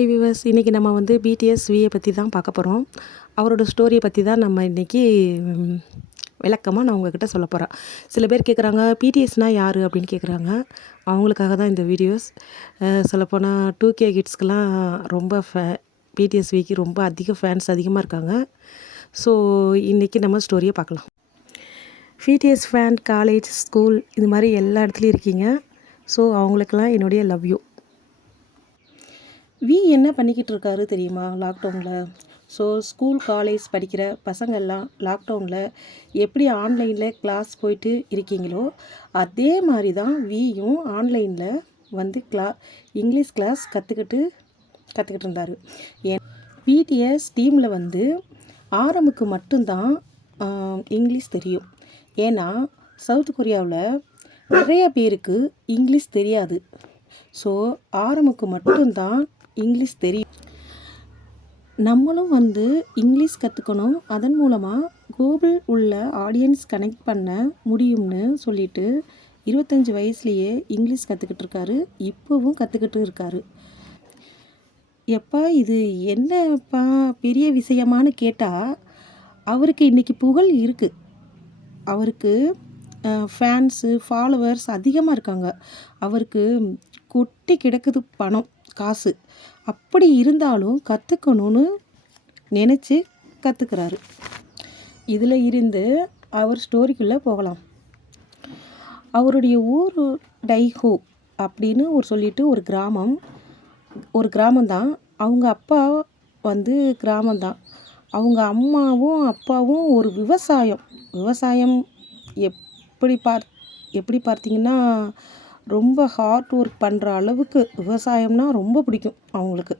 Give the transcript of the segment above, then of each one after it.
Hi viewers, இன்றைக்கி நம்ம வந்து பிடிஎஸ் வியை பற்றி தான் பார்க்க போகிறோம். அவரோட ஸ்டோரியை பற்றி தான் நம்ம இன்றைக்கி விளக்கமாக நான் உங்ககிட்ட சொல்ல போகிறேன். சில பேர் கேட்குறாங்க, பிடிஎஸ்னால் யார் அப்படின்னு கேட்குறாங்க. அவங்களுக்காக தான் இந்த வீடியோஸ். சொல்லப்போனால் 2K கிட்ஸ்க்கெலாம் ரொம்ப பிடிஎஸ் விக்கு ரொம்ப ஃபேன்ஸ் அதிகமாக இருக்காங்க. ஸோ இன்றைக்கி நம்ம ஸ்டோரியை பார்க்கலாம். பிடிஎஸ் ஃபேன் காலேஜ், ஸ்கூல் இது மாதிரி எல்லா இடத்துலையும் இருக்கீங்க. ஸோ அவங்களுக்கெல்லாம் என்னுடைய லவ் யூ. என்ன பண்ணிக்கிட்டு இருக்காரு தெரியுமா லாக்டவுனில்? ஸோ ஸ்கூல் காலேஜ் படிக்கிற பசங்கள்லாம் லாக்டவுனில் எப்படி ஆன்லைனில் கிளாஸ் போயிட்டு இருக்கீங்களோ அதே மாதிரி தான் வியும் ஆன்லைனில் வந்து இங்கிலீஷ் கிளாஸ் கற்றுக்கிட்டு இருந்தார். பிடிஎஸ் டீமில் வந்து ஆரம்புக்கு மட்டும்தான் இங்கிலீஷ் தெரியும். ஏன்னா சவுத் கொரியாவில் நிறைய பேருக்கு இங்கிலீஷ் தெரியாது. ஸோ ஆரம்புக்கு மட்டும்தான் இங்கிலீஷ் தெரியும். நம்மளும் வந்து இங்கிலீஷ் கற்றுக்கணும், அதன் மூலமாக குளோபல் உள்ள ஆடியன்ஸ் கனெக்ட் பண்ண முடியும்னு சொல்லிட்டு 25 வயசுலேயே இங்கிலீஷ் கற்றுக்கிட்டு இருக்காரு. இப்போவும் கற்றுக்கிட்டு இருக்காரு. எப்பா இது என்னப்பா பெரிய விஷயமானு கேட்டால், அவருக்கு இன்றைக்கி புகழ் இருக்குது. அவருக்கு ஃபேன்ஸு ஃபாலோவர்ஸ் அதிகமாக இருக்காங்க. அவருக்கு கொட்டி கிடக்குது பணம், காசு. அப்படி இருந்தாலும் கற்றுக்கணும்னு நினச்சி கற்றுக்கிறாரு. இதில் இருந்து அவர் ஸ்டோரிக்குள்ளே போகலாம். அவருடைய ஊர் டைஹோ அப்படின்னு சொல்லிட்டு ஒரு கிராமம்தான். அவங்க அப்பா வந்து கிராமம்தான். அவங்க அம்மாவும் அப்பாவும் ஒரு விவசாயம் எப்படி பார்த்தீங்கன்னா ரொம்ப ஹார்ட் ஒர்க் பண்ணுற அளவுக்கு விவசாயம்னா ரொம்ப பிடிக்கும் அவங்களுக்கு.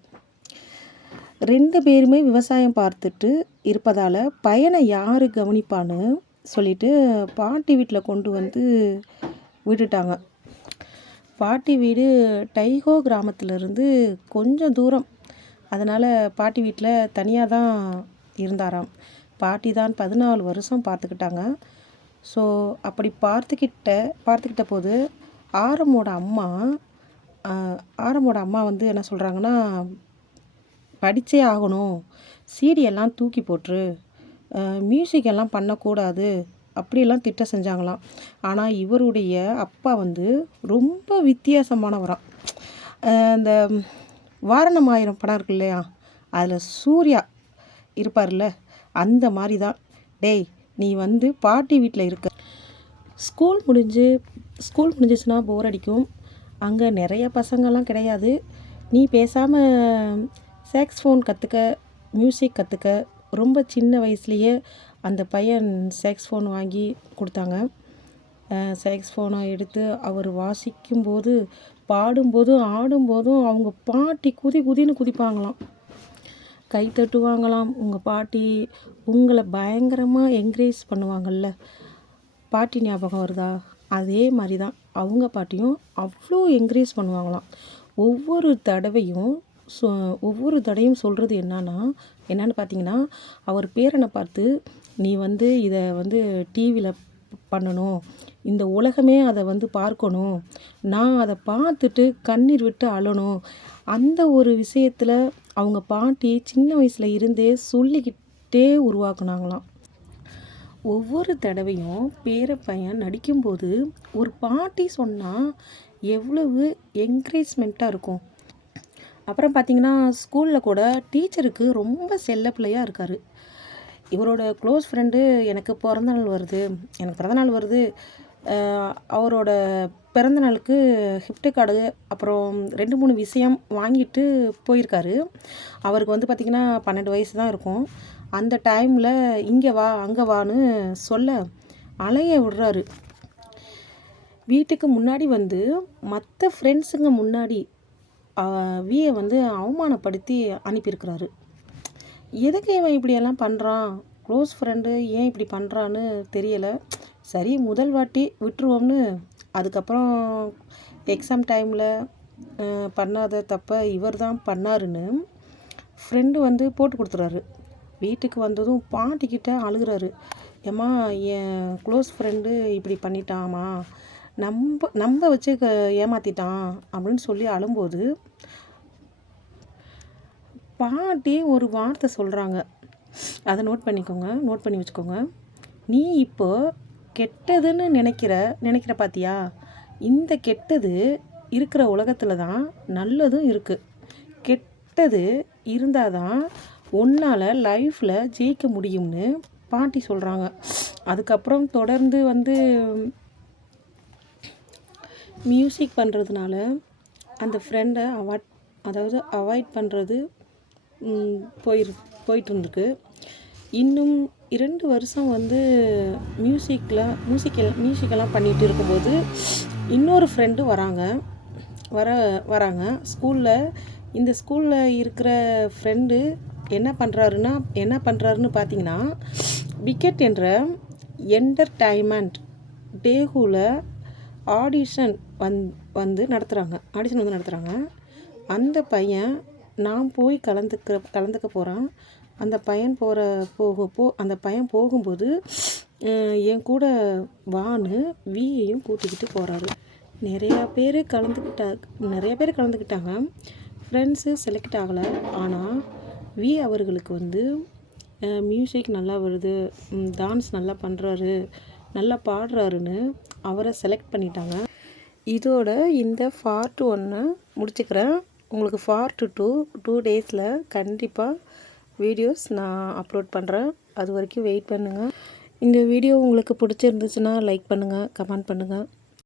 2 பேருமே விவசாயம் பார்த்துட்டு இருப்பதால் பையனை யார் கவனிப்பான்னு சொல்லிட்டு பாட்டி வீட்டில் கொண்டு வந்து விட்டுட்டாங்க. பாட்டி வீடு டைஹோ கிராமத்திலேருந்து கொஞ்சம் தூரம். அதனால் பாட்டி வீட்டில் தனியாக தான் இருந்தாராம். பாட்டி தான் 14 வருஷம் பார்த்துக்கிட்டாங்க. ஸோ அப்படி பார்த்துக்கிட்ட போது ஆரமோட அம்மா வந்து என்ன சொல்கிறாங்கன்னா, படித்தே ஆகணும், சீடியெல்லாம் தூக்கி போட்டுரு, மியூசிக் எல்லாம் பண்ணக்கூடாது அப்படியெல்லாம் திட்டம் செஞ்சாங்களாம். ஆனால் இவருடைய அப்பா வந்து ரொம்ப வித்தியாசமானவராம். அந்த வாரணம் ஆயிரம் படம் இருக்கு இல்லையா, அதில் சூர்யா இருப்பார்ல, அந்த மாதிரி தான். டேய், நீ வந்து பாட்டி வீட்டில் இருக்க, ஸ்கூல் முடிஞ்சிச்சுன்னா போர் அடிக்கும், அங்கே நிறைய பசங்கள்லாம் கிடையாது, நீ பேசாமல் சாக்ஸ்ஃபோன் கற்றுக்க, மியூசிக் கற்றுக்க. ரொம்ப சின்ன வயசுலேயே அந்த பையன் சாக்ஸ்ஃபோன் வாங்கி கொடுத்தாங்க. சாக்ஸ்ஃபோனை எடுத்து அவர் வாசிக்கும்போது, பாடும்போதும் ஆடும்போதும் அவங்க பாட்டி குதின்னு குதிப்பாங்களாம், கை தட்டுவாங்களாம். உங்கள் பாட்டி உங்களை பயங்கரமாக என்கரேஜ் பண்ணுவாங்கள்ல, பாட்டி ஞாபகம் வருதா? அதே மாதிரி தான் அவங்க பாட்டியும் அவ்வளோ என்கரேஜ் பண்ணுவாங்களாம். ஒவ்வொரு தடையும் சொல்கிறது என்னன்னு பார்த்தீங்கன்னா, அவர் பேரனை பார்த்து, நீ வந்து இதை வந்து டிவியில் பண்ணணும், இந்த உலகமே அதை வந்து பார்க்கணும், நான் அதை பார்த்துட்டு கண்ணீர் விட்டு அழணும். அந்த ஒரு விஷயத்தில் அவங்க பாட்டி சின்ன வயசில் இருந்தே சொல்லிக்கிட்டே உருவாக்குனாங்களாம். ஒவ்வொரு தடவையும் பையன் நடிக்கும்போது ஒரு பாட்டி சொன்னால் எவ்வளவு என்கரேஜ்மெண்ட்டாக இருக்கும். அப்புறம் பார்த்திங்கன்னா, ஸ்கூலில் கூட டீச்சருக்கு ரொம்ப செல்ல பிள்ளையாக இருக்கார். இவரோட க்ளோஸ் ஃப்ரெண்டு, எனக்கு பிறந்தநாள் வருது, அவரோட பிறந்தநாளுக்கு கிஃப்ட் கார்டு அப்புறம் 2-3 விஷயம் வாங்கிட்டு போயிருக்காரு. அவருக்கு வந்து பார்த்திங்கன்னா 12 வயசு தான் இருக்கும். அந்த டைமில் இங்கே வா அங்கே வான்னு சொல்ல அலைய விடுறாரு. வீட்டுக்கு முன்னாடி வந்து மற்ற ஃப்ரெண்ட்ஸுங்க முன்னாடி வியை வந்து அவமானப்படுத்தி அனுப்பியிருக்கிறாரு. எதுக்கு இவன் இப்படியெல்லாம் பண்ணுறான், க்ளோஸ் ஃப்ரெண்டு ஏன் இப்படி பண்ணுறான்னு தெரியலை. சரி, முதல் வாட்டி விட்டுருவோம்னு, அதுக்கப்புறம் எக்ஸாம் டைமில் பண்ணாத தப்பை இவர் தான் பண்ணாருன்னு ஃப்ரெண்டு வந்து போட்டு கொடுத்துறாரு. வீட்டுக்கு வந்ததும் பாட்டிக்கிட்ட அழுகிறாரு. ஏம்மா, என் க்ளோஸ் ஃப்ரெண்டு இப்படி பண்ணிட்டாமா, நம்ப வச்சு ஏமாற்றிட்டான் அப்படின்னு சொல்லி அழும்போது பாட்டி ஒரு வார்த்தை சொல்கிறாங்க, அதை நோட் பண்ணிக்கோங்க, நோட் பண்ணி வச்சுக்கோங்க. நீ இப்போ கெட்டதுன்னு நினைக்கிற பார்த்தியா, இந்த கெட்டது இருக்கிற உலகத்தில் தான் நல்லதும் இருக்குது. கெட்டது இருந்தால் தான் உன்னால் லைஃப்பில் ஜெயிக்க முடியும்னு பாட்டி சொல்கிறாங்க. அதுக்கப்புறம் தொடர்ந்து வந்து மியூசிக் பண்ணுறதுனால அந்த ஃப்ரெண்டை அவாய்ட் பண்ணுறது போயிட்டு இருந்திருக்கு. இன்னும் 2 வருஷம் வந்து மியூசிக்கெல்லாம் பண்ணிகிட்டு இருக்கும்போது இன்னொரு ஃப்ரெண்டு வராங்க ஸ்கூலில். இந்த ஸ்கூலில் இருக்கிற ஃப்ரெண்டு என்ன பண்ணுறாருன்னு பார்த்தீங்கன்னா, விக்கெட் என்ற என்டர்டைன்மெண்ட் டேகுவில் ஆடிஷன் வந்து நடத்துகிறாங்க. அந்த பையன் நான் போய் கலந்துக்க போகிறான். அந்த பையன் போகும்போது என் கூட வான்னு வியையும் கூட்டிக்கிட்டு போகிறாரு. நிறையா பேர் கலந்துக்கிட்டாங்க. ஃப்ரெண்ட்ஸு செலக்ட் ஆகலை. ஆனால் வி அவர்களுக்கு வந்து மியூசிக் நல்லா வருது, டான்ஸ் நல்லா பண்ணுறாரு, நல்லா பாடுறாருன்னு அவரை செலக்ட் பண்ணிட்டாங்க. இதோட இந்த பார்ட் 1 முடிச்சுக்கிறேன். உங்களுக்கு பார்ட் 2 டேஸில் கண்டிப்பாக வீடியோஸ் நான் அப்லோட் பண்ணுறேன். அது வரைக்கும் வெயிட் பண்ணுங்கள். இந்த வீடியோ உங்களுக்கு பிடிச்சிருந்துச்சுன்னா லைக் பண்ணுங்கள், கமெண்ட் பண்ணுங்கள்.